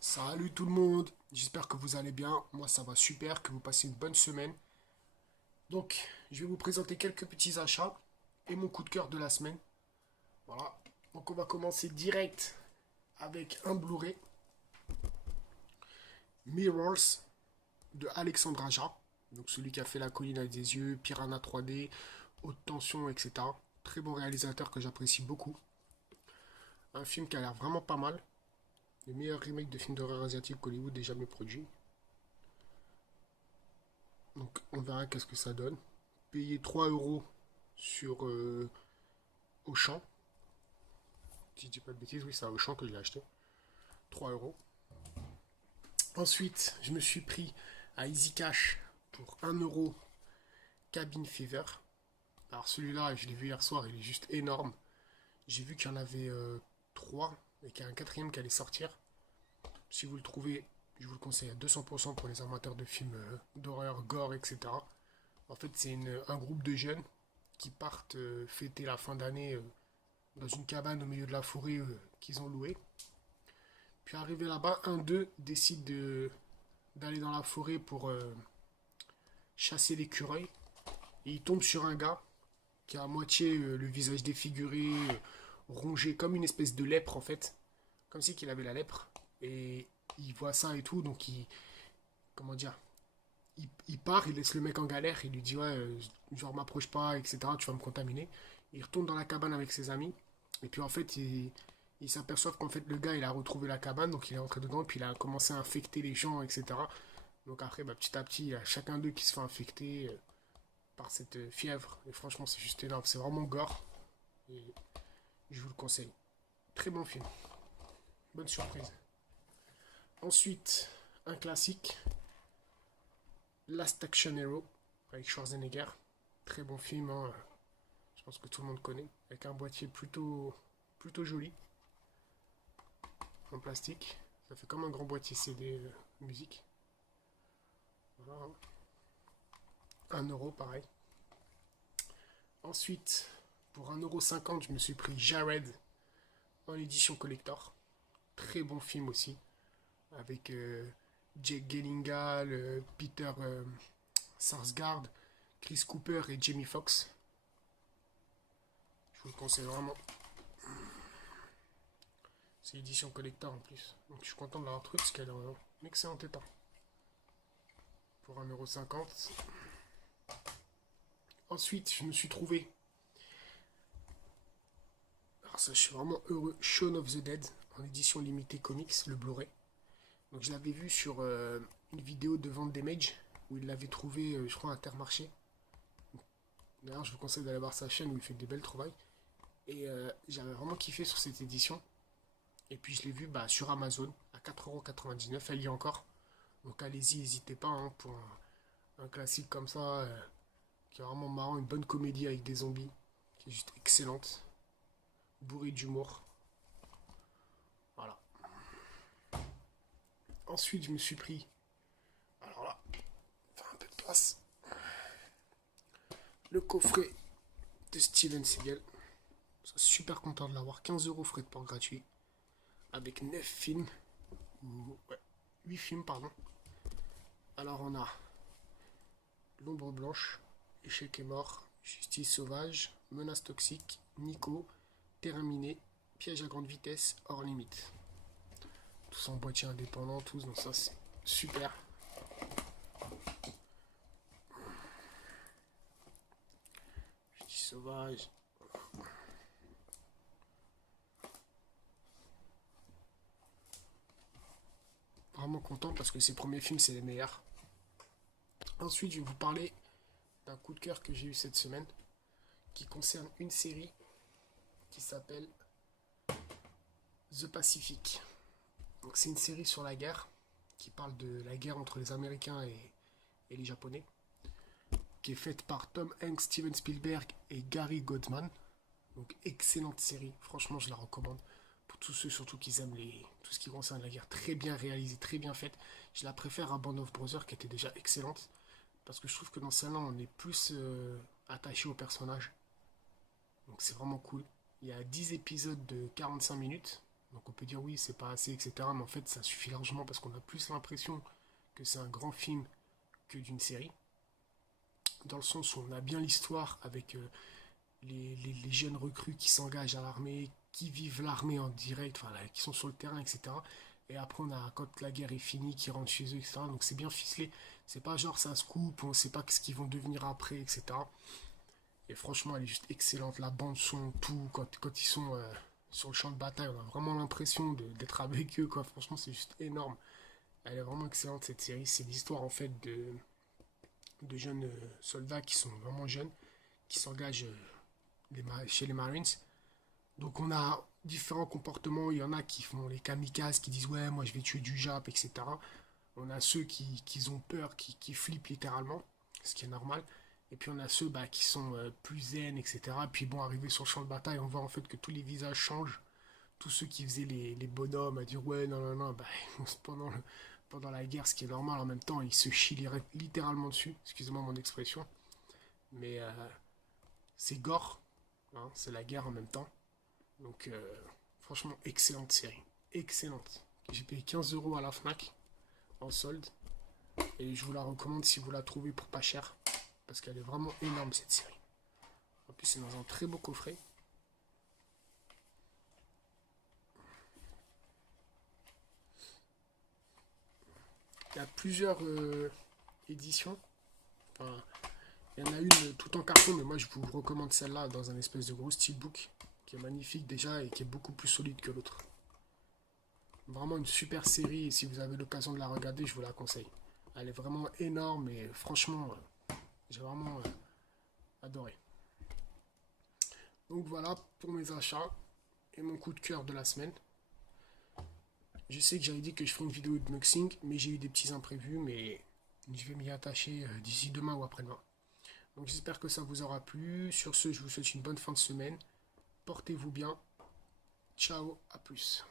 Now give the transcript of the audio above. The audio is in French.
Salut tout le monde, j'espère que vous allez bien. Moi ça va super, que vous passez une bonne semaine. Donc, je vais vous présenter quelques petits achats et mon coup de cœur de la semaine. Voilà. Donc on va commencer direct avec un Blu-ray Mirrors de Alexandre Aja. Donc celui qui a fait La colline avec des yeux, Piranha 3D, Haute tension, etc. Très bon réalisateur que j'apprécie beaucoup. Un film qui a l'air vraiment pas mal. Le meilleur remake de film d'horreur asiatique qu'Hollywood ait jamais produit. Donc on verra qu'est-ce que ça donne. Payer 3 euros sur Auchan. Si je dis pas de bêtises, oui, c'est à Auchan que je l'ai acheté. 3 euros. Ensuite, je me suis pris à Easy Cash pour 1 euro Cabin Fever. Alors celui-là, je l'ai vu hier soir, il est juste énorme. J'ai vu qu'il y en avait 3 et qu'il y a un quatrième qui allait sortir. Si vous le trouvez, je vous le conseille à 200% pour les amateurs de films d'horreur, gore, etc. En fait, c'est un groupe de jeunes qui partent fêter la fin d'année dans une cabane au milieu de la forêt qu'ils ont louée. Puis arrivé là-bas, un d'eux décide d'aller dans la forêt pour chasser l'écureuil. Et il tombe sur un gars qui a à moitié le visage défiguré, rongé comme une espèce de lèpre en fait. Comme si qu'il avait la lèpre. Et il voit ça et tout, donc comment dire, il part, il laisse le mec en galère, il lui dit ouais, genre m'approche pas, etc., tu vas me contaminer. Il retourne dans la cabane avec ses amis, et puis en fait, ils s'aperçoivent qu'en fait, le gars, il a retrouvé la cabane, donc il est entré dedans, puis il a commencé à infecter les gens, etc. Donc après, bah, petit à petit, il y a chacun d'eux qui se fait infecter par cette fièvre, et franchement, c'est juste énorme, c'est vraiment gore, et je vous le conseille. Très bon film, bonne surprise. Ensuite, un classique, Last Action Hero, avec Schwarzenegger. Très bon film, hein. Je pense que tout le monde connaît, avec un boîtier plutôt joli, en plastique. Ça fait comme un grand boîtier CD musique. Voilà, hein. 1 euro pareil. Ensuite, pour 1,50 € je me suis pris Jared en édition collector. Très bon film aussi, avec Jake Gyllenhaal, Peter Sarsgaard, Chris Cooper et Jamie Foxx. Je vous le conseille vraiment. C'est édition collector en plus. Donc je suis content de l'avoir trouvé parce qu'elle est en excellent état. Pour 1,50 €. Ensuite, je me suis trouvé. Alors ça, je suis vraiment heureux. Shaun of the Dead en édition limitée comics, le Blu-ray. Donc je l'avais vu sur une vidéo de vente d'Image où il l'avait trouvé, je crois, à Intermarché. D'ailleurs, je vous conseille d'aller voir sa chaîne où il fait des belles trouvailles. Et j'avais vraiment kiffé sur cette édition. Et puis je l'ai vu bah, sur Amazon à 4,99 €. Elle y est encore. Donc allez-y, n'hésitez pas hein, pour un classique comme ça qui est vraiment marrant. Une bonne comédie avec des zombies qui est juste excellente. Bourrée d'humour. Voilà. Ensuite, je me suis pris. Alors là, faire un peu de place. Le coffret de Steven Seagal. Je suis super content de l'avoir. 15 € frais de port gratuit. Avec 9 films. Ouais, 8 films, pardon. Alors on a L'ombre blanche, Échec et mort, Justice sauvage, Menace toxique, Nico, Terminé, Piège à grande vitesse, hors limite. Tous en boîtier indépendant, tous, donc ça c'est super. Justice sauvage. Vraiment content parce que ces premiers films c'est les meilleurs. Ensuite je vais vous parler d'un coup de cœur que j'ai eu cette semaine qui concerne une série qui s'appelle The Pacific. Donc c'est une série sur la guerre qui parle de la guerre entre les Américains et les Japonais, qui est faite par Tom Hanks, Steven Spielberg et Gary Goldman. Donc excellente série, franchement je la recommande pour tous ceux surtout qui aiment tout ce qui concerne la guerre. Très bien réalisée, très bien faite. Je la préfère à Band of Brothers qui était déjà excellente parce que je trouve que dans celle-là on est plus attaché au personnage. Donc c'est vraiment cool. Il y a 10 épisodes de 45 minutes. Donc on peut dire oui, c'est pas assez, etc. Mais en fait, ça suffit largement parce qu'on a plus l'impression que c'est un grand film que d'une série. Dans le sens où on a bien l'histoire avec les jeunes recrues qui s'engagent à l'armée, qui vivent l'armée en direct, enfin, là, qui sont sur le terrain, etc. Et après, on a, quand la guerre est finie, qui rentrent chez eux, etc. Donc c'est bien ficelé. C'est pas genre ça se coupe, on sait pas ce qu'ils vont devenir après, etc. Et franchement, elle est juste excellente. La bande son, tout, quand ils sont sur le champ de bataille, on a vraiment l'impression d'être avec eux, quoi. Franchement, c'est juste énorme. Elle est vraiment excellente, cette série. C'est l'histoire, en fait, de jeunes soldats qui sont vraiment jeunes, qui s'engagent chez les Marines. Donc on a différents comportements. Il y en a qui font les kamikazes, qui disent ouais, moi je vais tuer du Jap, etc. On a ceux qui ont peur, qui flippent littéralement, ce qui est normal. Et puis on a ceux qui sont plus zen, etc. Puis bon, arrivé sur le champ de bataille, on voit en fait que tous les visages changent. Tous ceux qui faisaient les bonhommes à dire ouais, non, non, non, pendant la guerre, ce qui est normal en même temps, ils se chient littéralement dessus. Excusez-moi mon expression. Mais c'est gore, hein, c'est la guerre en même temps. Donc franchement, excellente série. Excellente. J'ai payé 15 euros à la Fnac en solde. Et je vous la recommande si vous la trouvez pour pas cher. Parce qu'elle est vraiment énorme cette série. En plus, c'est dans un très beau coffret. Il y a plusieurs éditions. Enfin, il y en a une tout en carton, mais moi je vous recommande celle-là dans un espèce de gros steelbook qui est magnifique déjà et qui est beaucoup plus solide que l'autre. Vraiment une super série et si vous avez l'occasion de la regarder, je vous la conseille. Elle est vraiment énorme et franchement, j'ai vraiment adoré. Donc voilà pour mes achats et mon coup de cœur de la semaine. Je sais que j'avais dit que je ferais une vidéo de unboxing, mais j'ai eu des petits imprévus, mais je vais m'y attacher d'ici demain ou après-demain. Donc j'espère que ça vous aura plu. Sur ce, je vous souhaite une bonne fin de semaine. Portez-vous bien. Ciao, à plus.